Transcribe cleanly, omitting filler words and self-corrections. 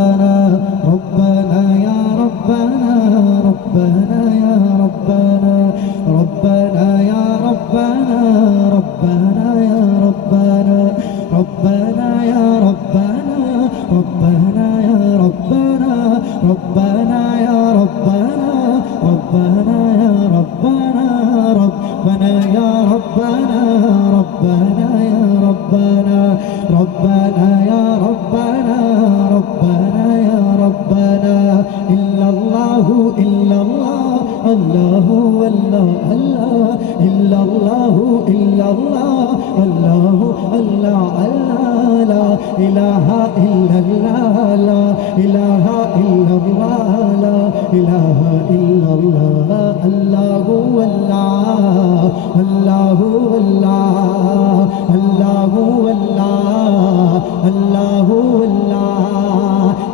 ربنا ربنا يا ربنا ربنا يا ربنا ربنا يا ربنا ربنا يا ربنا ربنا يا ربنا ربنا يا ربنا ربنا يا ربنا ربنا يا ربنا ربنا يا ربنا ربنا يا ربنا ربنا يا ربنا ربنا يا ربنا إلا الله إلا الله الله الله الله إلا الله إلا الله الله الله الله لا إله إلا الله لا إله إلا الله لا إله إلا الله الله الله الله الله الله الله الله الله